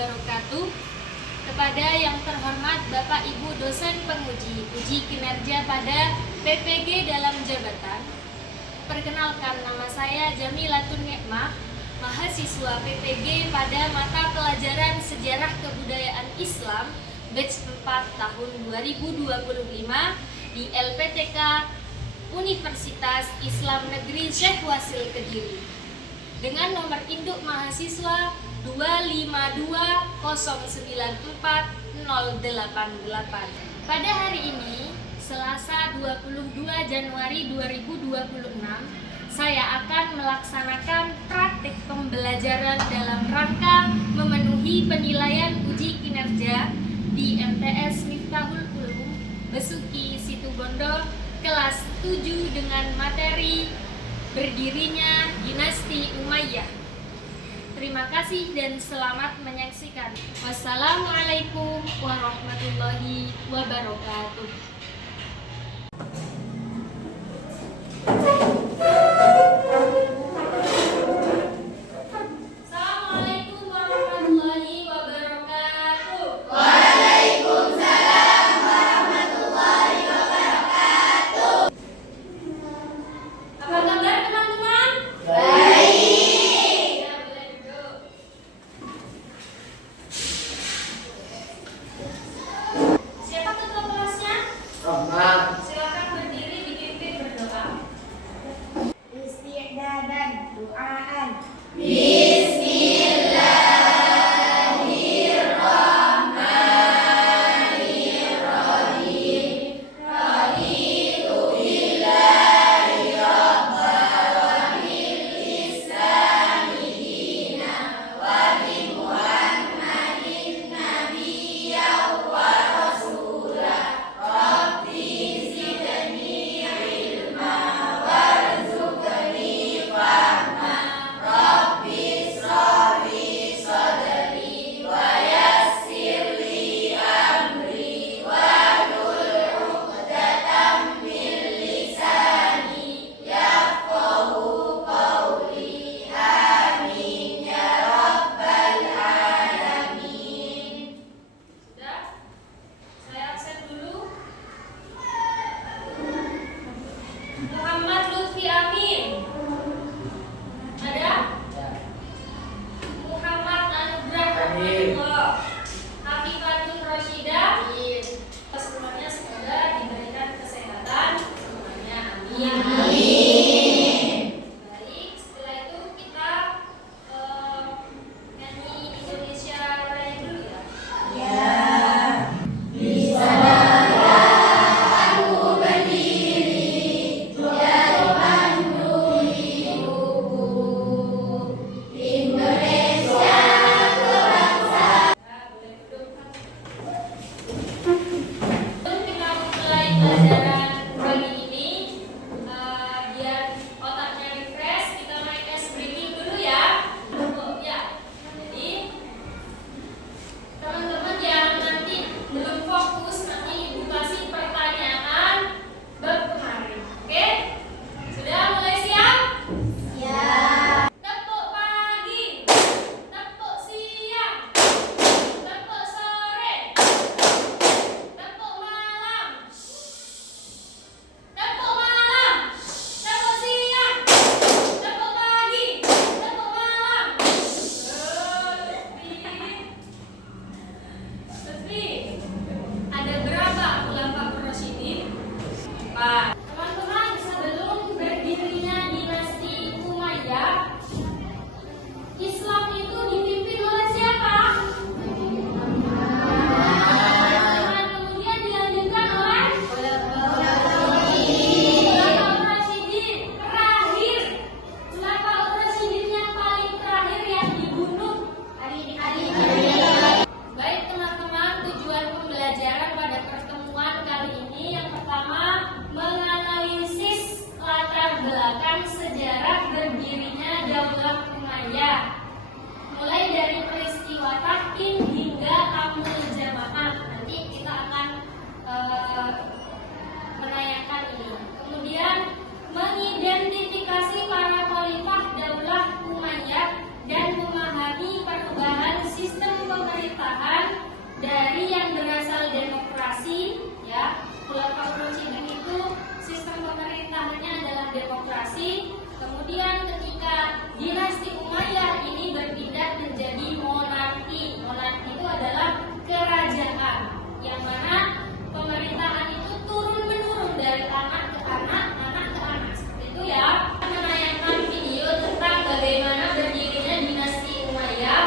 wabarakatuh. Kepada yang terhormat Bapak Ibu dosen penguji uji kinerja pada PPG dalam jabatan. Perkenalkan, nama saya Jamilatun Nikmah, mahasiswa PPG pada mata pelajaran Sejarah Kebudayaan Islam batch 4 tahun 2025 di LPTK Universitas Islam Negeri Syekh Wasil Kediri dengan nomor induk mahasiswa 252094088. Pada hari ini, Selasa 22 Januari 2026, saya akan melaksanakan praktik pembelajaran dalam rangka memenuhi penilaian uji kinerja di MTS Miftahul Ulum Besuki Situbondo kelas 7 dengan materi berdirinya dinasti Umayyah. Terima kasih dan selamat menyaksikan. Wassalamualaikum warahmatullahi wabarakatuh. Silakan berdiri dipimpin berdoa. Isti'dadan doaan. Muhammad Lutfi Amin. Ada? Muhammad Anugrah Rahmatullah. Hafifatul Rasyidah. Semuanya semoga diberikan kesehatan semuanya. Amin. Baik, setelah itu kita nyanyi Indonesia Raya dulu ya. Pelajaran pagi ini biar otaknya refresh, kita main ice breaking dulu ya. Jadi teman-teman yang nanti belum fokus, nanti ibu kasih pertanyaan bab kemarin. Oke? Sudah mulai siap? Tepuk pagi, tepuk siang, tepuk sore, tepuk malam. Tepuk malam, tepuk siang, tepuk pagi, tepuk malam. Lutfi, ada berapa khulafaur rasyidin? 4. Teman-teman, sebelum berdirinya dinasti Umayyah, Islam itu dipimpin oleh siapa? Dan kemudian dilanjutkan oleh Khulafaur Rasyidin terakhir. Khulafaur Rasyidin yang paling terakhir yang dibunuh Ali. Baik teman-teman, tujuan pembelajaran pada pertemuan kali ini yang pertama menganalisis latar belakang sejarah berdirinya Daulah Umayyah, mulai dari peristiwa Takin hingga Amul Jamaah. Nanti kita akan menanyakan ini. Kemudian mengidentifikasi para khalifah Daulah Umayyah dan memahami perubahan sistem pemerintahan demokrasi. Kemudian ketika dinasti Umayyah ini berpindah menjadi monarki. Monarki itu adalah kerajaan yang mana pemerintahan itu turun-menurun dari anak ke anak, anak ke anak. Seperti itu ya. Menayangkan video tentang bagaimana berdirinya dinasti Umayyah.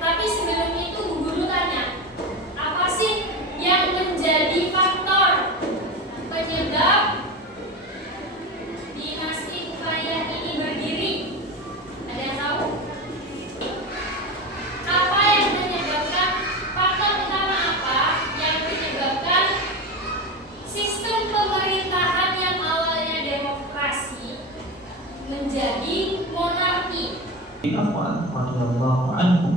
Tapi sebelum itu guru tanya, apa sih yang menjadi faktor penyebab dinasti Umayyah ini berdiri? Ada yang tahu? Apa yang menyebabkan, faktor utama apa yang menyebabkan sistem pemerintahan yang awalnya demokrasi menjadi monarki? Bin Affan radhiyallahu anhu.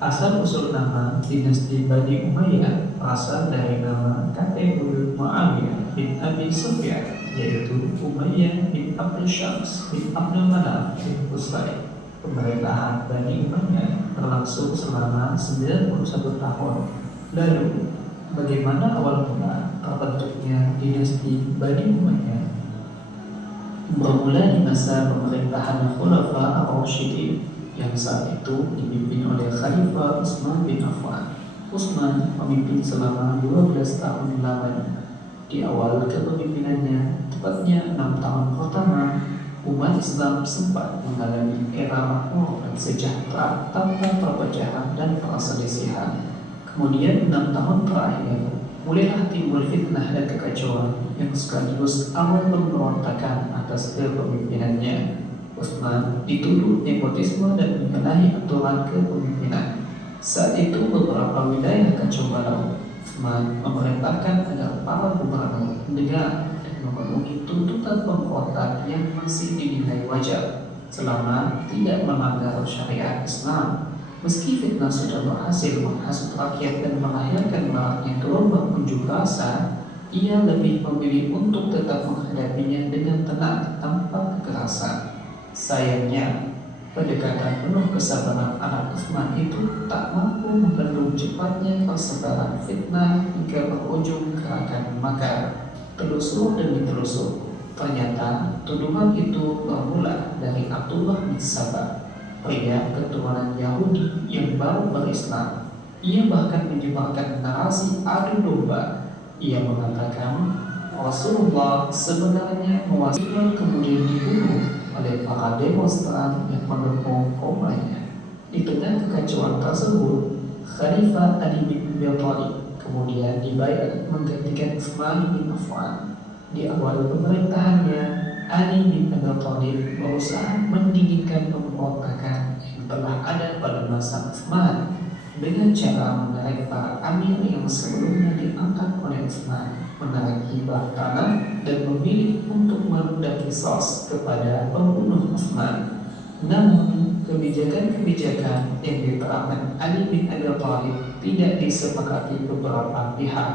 Asal usul nama dinasti Bani Umayyah berasal dari nama kakek buyut Muawiyah bin Abi Sufyan, yaitu Umayyah bin Abdul Syams bin Abdul Manaf bin Qusay. Pemerintahan Bani Umayyah berlangsung selama 91 tahun. Lalu, bagaimana awal mula terbentuknya dinasti Bani Umayyah? Bermula di masa pemerintahan Khulafa ar-Rasyidin yang saat itu dipimpin oleh Khalifah Utsman bin Affan. Utsman memimpin selama 12 tahun lamanya. Di awal kepemimpinannya, tepatnya 6 tahun pertama, umat Islam sempat mengalami era makmur dan sejahtera tanpa perpecahan dan perselisihan. Kemudian 6 tahun terakhir, mulailah timbul fitnah dan kekacauan yang sekaligus awal pemberontakan atas kepemimpinannya. Utsman dituduh nepotisme dan menyalahi aturan kepemimpinan. Saat itu beberapa wilayah kacau balau. Utsman memerintahkan agar para gubernur mendengar dan memenuhi tuntutan pemberontak yang masih dinilai wajar selama tidak melanggar syariat Islam. Meski fitnah sudah berhasil menghasut rakyat dan melahirkan maraknya gelombang unjuk rasa, ia lebih memilih untuk tetap menghadapinya dengan tenang tanpa kekerasan. Sayangnya, pendekatan penuh kesabaran anak Utsman itu tak mampu membendung cepatnya persebaran fitnah hingga berujung gerakan makar. Telusur demi telusur, ternyata tuduhan itu bermula dari Abdullah bin Sabah, pria keturunan Yahudi yang baru berislam. Ia bahkan menyebarkan narasi adu domba. Ia mengatakan Rasulullah sebenarnya mewasiatkan kemudian dibunuh oleh para demonstran yang mendukung kaum lainnya. Di tengah kekacauan tersebut, Khalifah Ali bin Abi Thalib kemudian dibayar menggantikan Utsman bin Affan. Di awal pemerintahannya, Ali bin Abi Thalib berusaha mendinginkan pemberontakan yang telah ada pada masa Utsman dengan cara menarik para amir yang sebelumnya diangkat oleh Utsman, menarik hibah tanah dan memilih untuk menunda kisos kepada pembunuh Utsman. Namun, kebijakan-kebijakan yang diterapkan Ali bin Abi Thalib tidak disepakati beberapa pihak.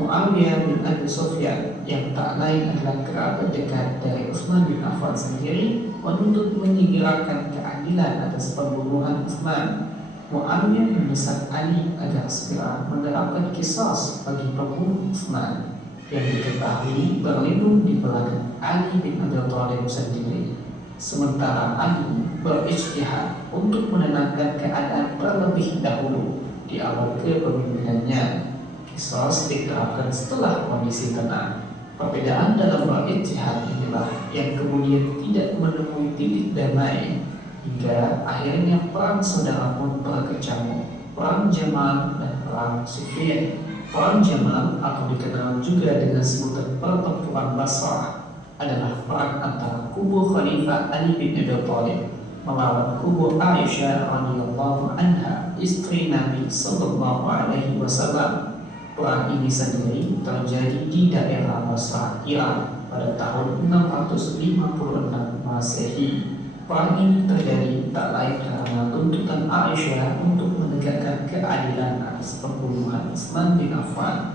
Muawiyah bin Abi Sufyan yang tak lain adalah kerabat dekat dari Utsman bin Affan sendiri menuntut menyegerakan keadilan atas pembunuhan Utsman. Muawiyah mendesak Ali agar segera menerapkan kisos bagi pembunuh Utsman yang diketahui berlindung di belakang Ali bin Abi Thalib sendiri. Sementara Ali berijtihad untuk menenangkan keadaan terlebih dahulu di awal kepemimpinannya. Kisos diterapkan setelah kondisi tenang. Perbedaan dalam berijtihad inilah yang kemudian tidak menemui titik damai hingga akhirnya perang saudara pun berkecamuk, perang Jamal dan perang Siffin. Perang Jamal atau dikenal juga dengan sebutan pertempuran Basrah adalah perang antara kubu Khalifah Ali bin Abi Thalib melawan kubu Aisyah radhiyallahu anha, istri Nabi sallallahu alaihi wasallam. Perang ini sendiri terjadi di daerah Basrah, Iran pada tahun 656 Masehi. Perang ini terjadi tak lain karena tuntutan Aisyah untuk menegakkan keadilan atas pembunuhan Utsman bin Affan.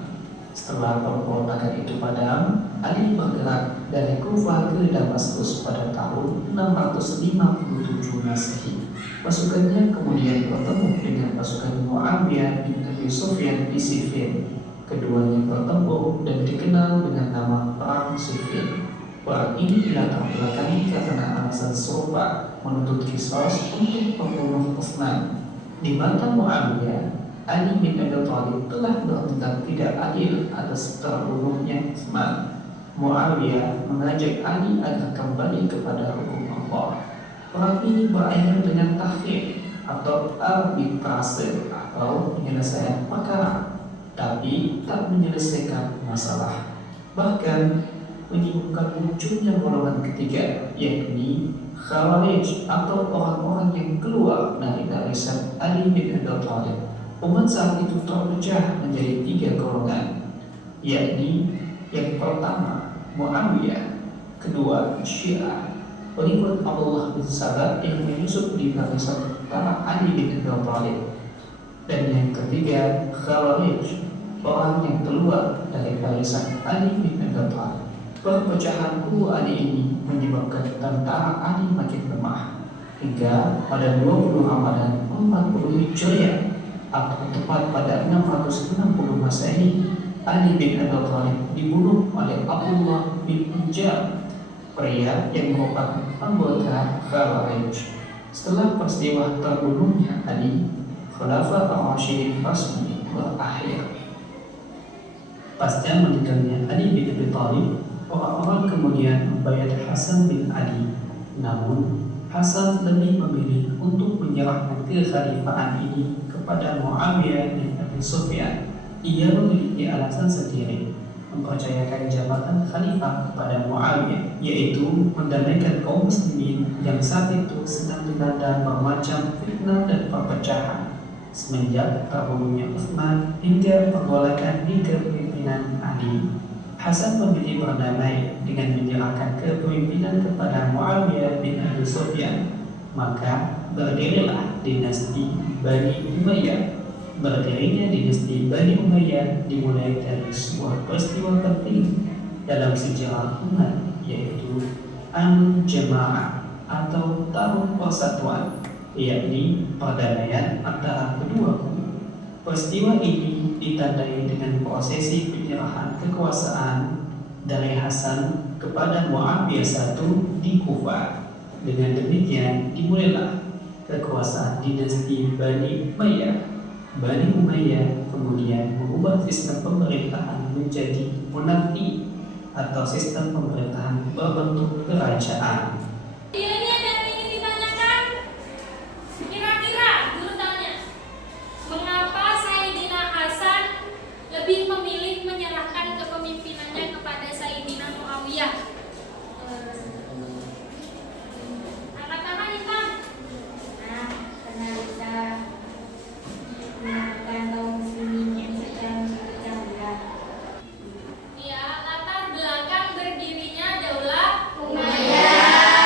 Setelah pemberontakan itu padam, Ali bergerak dari Kufah ke Damaskus pada tahun 657 Masehi. Pasukannya kemudian bertemu dengan pasukan Muawiyah bin Abi Sufyan di Siffin. Keduanya bertempur dan dikenal dengan nama Perang Siffin. Perang ini dilatar belakangi karena alasan serupa menuntut kisos untuk pembunuh Utsman. Di mata Muawiyah, Ali bin Abi Thalib telah bertindak tidak adil atas terbunuhnya Utsman. Muawiyah mengajak Ali agar kembali kepada hukum Allah. Perang ini berakhir dengan tahkim atau arbitrase atau penyelesaian perkara, tapi tak menyelesaikan masalah. Bahkan menyebabkan munculnya golongan ketiga, yakni Khawarij atau orang-orang yang keluar dari barisan Ali bin Abi Thalib. Umat saat itu terpecah menjadi 3 golongan, yakni yang pertama Muawiyah, kedua Syiah, pengikut Abdullah bin Sabah yang menyusup di barisan para Ali bin Abi Thalib, dan yang ketiga Khawarij, orang yang keluar dari barisan Ali bin Abi Thalib. Perpecahan kubu Ali ini menyebabkan tentara Ali makin lemah, hingga pada 20 Ramadan 40 Hijriah atau tepat pada 660 Masehi, Ali bin Abi Thalib dibunuh oleh Abdullah bin Hujam, pria yang merupakan anggota Khawarij. Setelah peristiwa terbunuhnya Ali, Khulafa ar-Rasyidin resmi berakhir. Pasca meninggalnya Ali bin Abi Thalib, orang-orang kemudian membayar Hasan bin Ali. Namun Hasan lebih memilih untuk menyerahkan kekhalifahan ini kepada Muawiyah bin Abi Sufyan. Ia memiliki alasan sendiri mempercayakan jabatan khalifah kepada Muawiyah, yaitu mendamaikan kaum muslimin yang saat itu sedang dilanda bermacam fitnah dan perpecahan semenjak terbunuhnya Utsman hingga pergolakan di kepemimpinan Ali. Hasan memilih berdamai dengan menyerahkan kepemimpinan kepada Muawiyah bin Abi Sufyan. Maka berdirilah dinasti Bani Umayyah. Berdirinya dinasti Bani Umayyah dimulai dari sebuah peristiwa penting dalam sejarah umat, yaitu Amul Jamaah atau Tahun Persatuan, yakni perdamaian antara kedua kubu. Peristiwa ini ditandai dengan prosesi penyerahan kekuasaan dari Hasan kepada Muawiyah I di Kufah. Dengan demikian dimulailah kekuasaan dinasti Bani Umayyah. Bani Umayyah kemudian mengubah sistem pemerintahan menjadi monarki atau sistem pemerintahan berbentuk kerajaan. Ini ada yang ingin ditanyakan? Kira-kira guru tanya, mengapa Sayyidina Hasan lebih memilih menyerahkan kepemimpinannya kepada Sayyidina Muawiyah? Angkat-angkat Intan. Nah, karena bisa menyatukan kaum muslimin yang sedang berjauhan. Ya, latar belakang berdirinya Daulah Umayyah.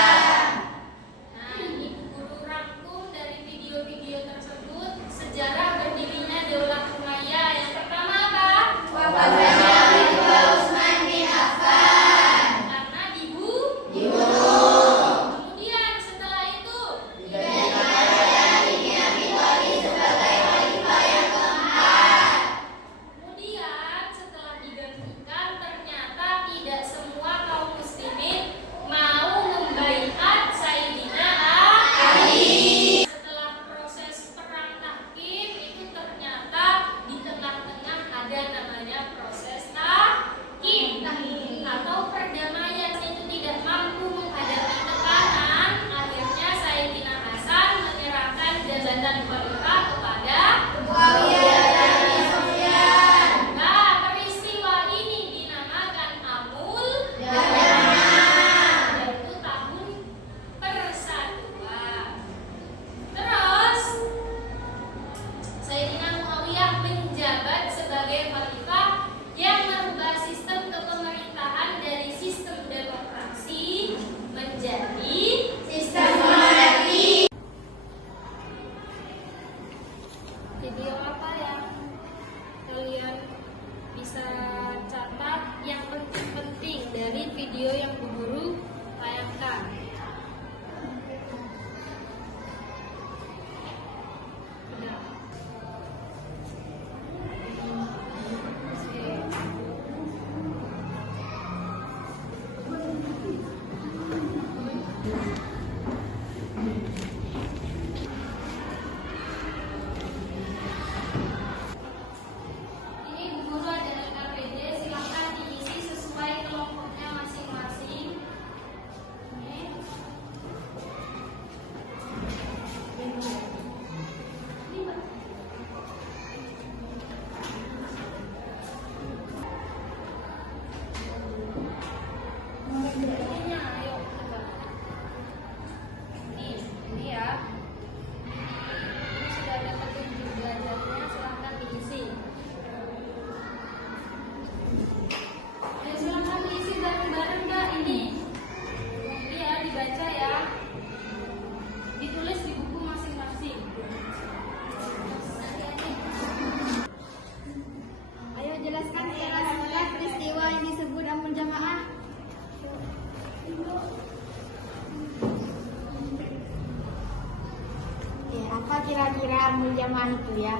kira-kira amul jamaah itu ya?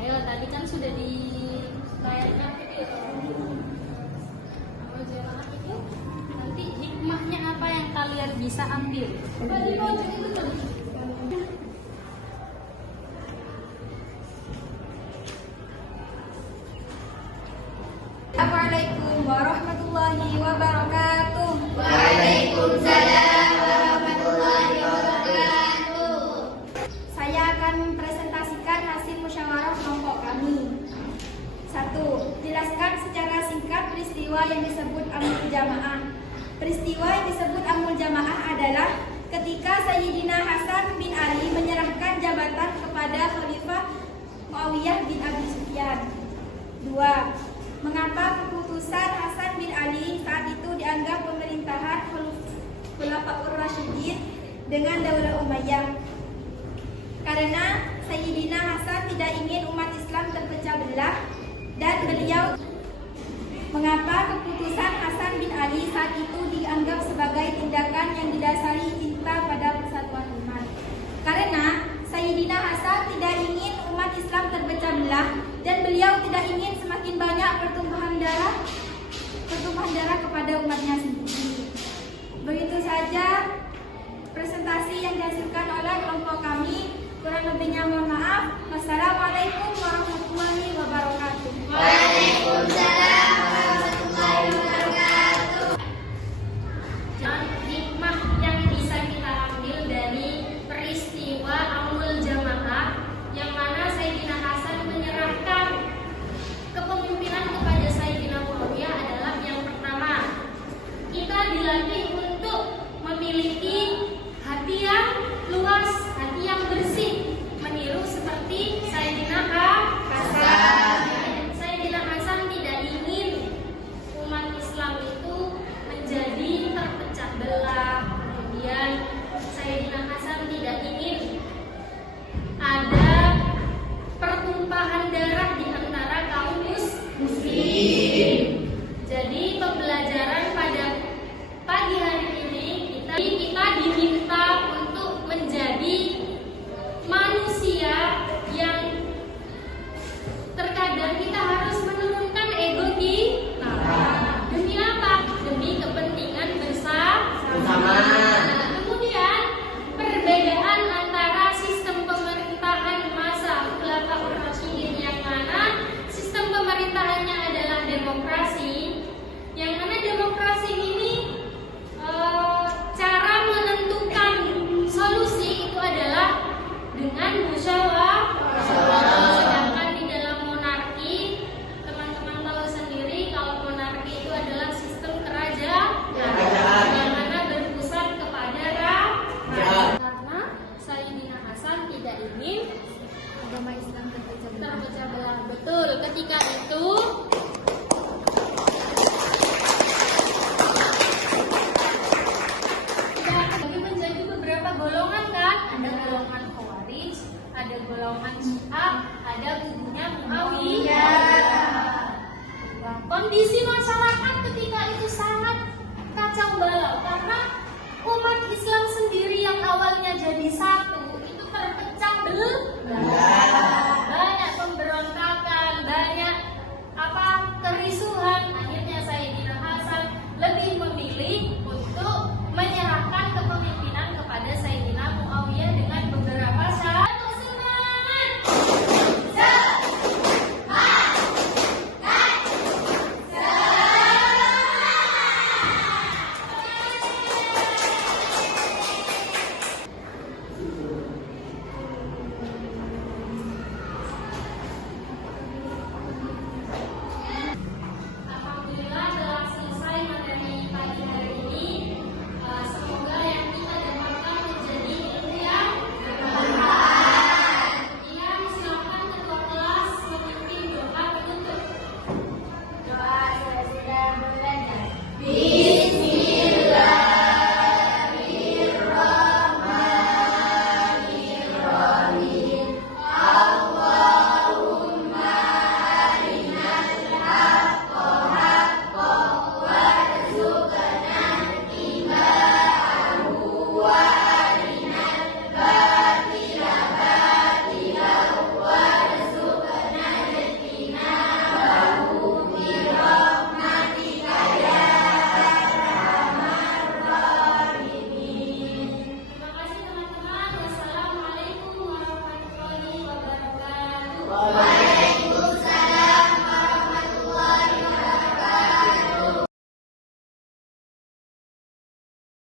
Ayo, tadi kan sudah dilayangkan video. Amul jamaah itu nanti hikmahnya apa yang kalian bisa ambil? Coba di pojok itu tuh. Assalamualaikum warahmatullahi wabarakatuh. Waalaikumsalam warahmatullahi wabarakatuh. Saya akan mempresentasikan hasil musyawarah kelompok kami. 1. Jelaskan secara singkat peristiwa yang disebut amul jamaah. Peristiwa yang disebut amul jamaah adalah ketika Sayyidina Hasan bin Ali menyerahkan jabatan kepada Khalifah Muawiyah bin Abi Sufyan. 2. Mengapa keputusan Hasan bin Ali saat itu dianggap pemerintahan Khulafaur Rasyidin dengan Daulah Umayyah? Karena Sayyidina Hasan tidak ingin umat Islam terpecah belah dan beliau. Mengapa keputusan Hasan bin Ali saat itu dianggap sebagai tindakan yang didasari cinta pada persatuan umat? Karena Sayyidina Hasan tidak ingin umat Islam terpecah belah dan beliau tidak ingin semakin banyak pertumpahan darah kepada umatnya sendiri. Begitu saja presentasi yang dihasilkan oleh kelompok kami. Kurang lebihnya mohon maaf. Wassalamualaikum warahmatullahi wabarakatuh. Waalaikumsalam warahmatullahi wabarakatuh. Dan hikmah yang bisa kita ambil dari peristiwa amul jamaah yang mana Sayyidina Hasan menyerahkan kepemimpinan kepada Sayyidina Muawiyah adalah yang pertama, kita dilatih untuk memiliki hati yang luas, hati yang bersih, meniru seperti Sayyidina Hasan. Sayyidina Hasan tidak ingin umat Islam itu menjadi terpecah belah. Kemudian Sayyidina Hasan tidak ingin ada pertumpahan darah di antara kaum muslim. Jadi pembelajaran pada pagi hari ini kita diminta untuk menjadi manusia yang terkadang kita harus menurunkan ego kita. Demi apa? Demi kepentingan bersama. Kemudian perbedaan antara sistem pemerintahan masa Khulafaur Rasyidin yang mana sistem pemerintahannya adalah demokrasi, yang mana demokrasi ini cara menentukan solusi itu adalah dengan musyawarah. Sedangkan di dalam monarki, teman-teman tahu sendiri kalau monarki itu adalah sistem kerajaan yang mana berpusat kepada rakyat. Karena Sayyidina Hasan tidak ingin Agama Islam terpecah belah. Betul, ketika itu bagi menjadi beberapa golongan kan, ada golongan Khawarij, ada golongan Syiah, ada kubunya Muawiyah. Kondisi masyarakat ketika itu sangat kacau balau karena umat Islam sendiri yang awalnya jadi satu itu terpecah belah. Banyak pemberontakan, banyak kerisuhan. Akhirnya Sayyidina Hasan lebih memilih untuk menyerahkan kepemimpinan kepada Sayyidina Muawiyah dengan beberapa syarat. Semangat! Waalaikumsalam.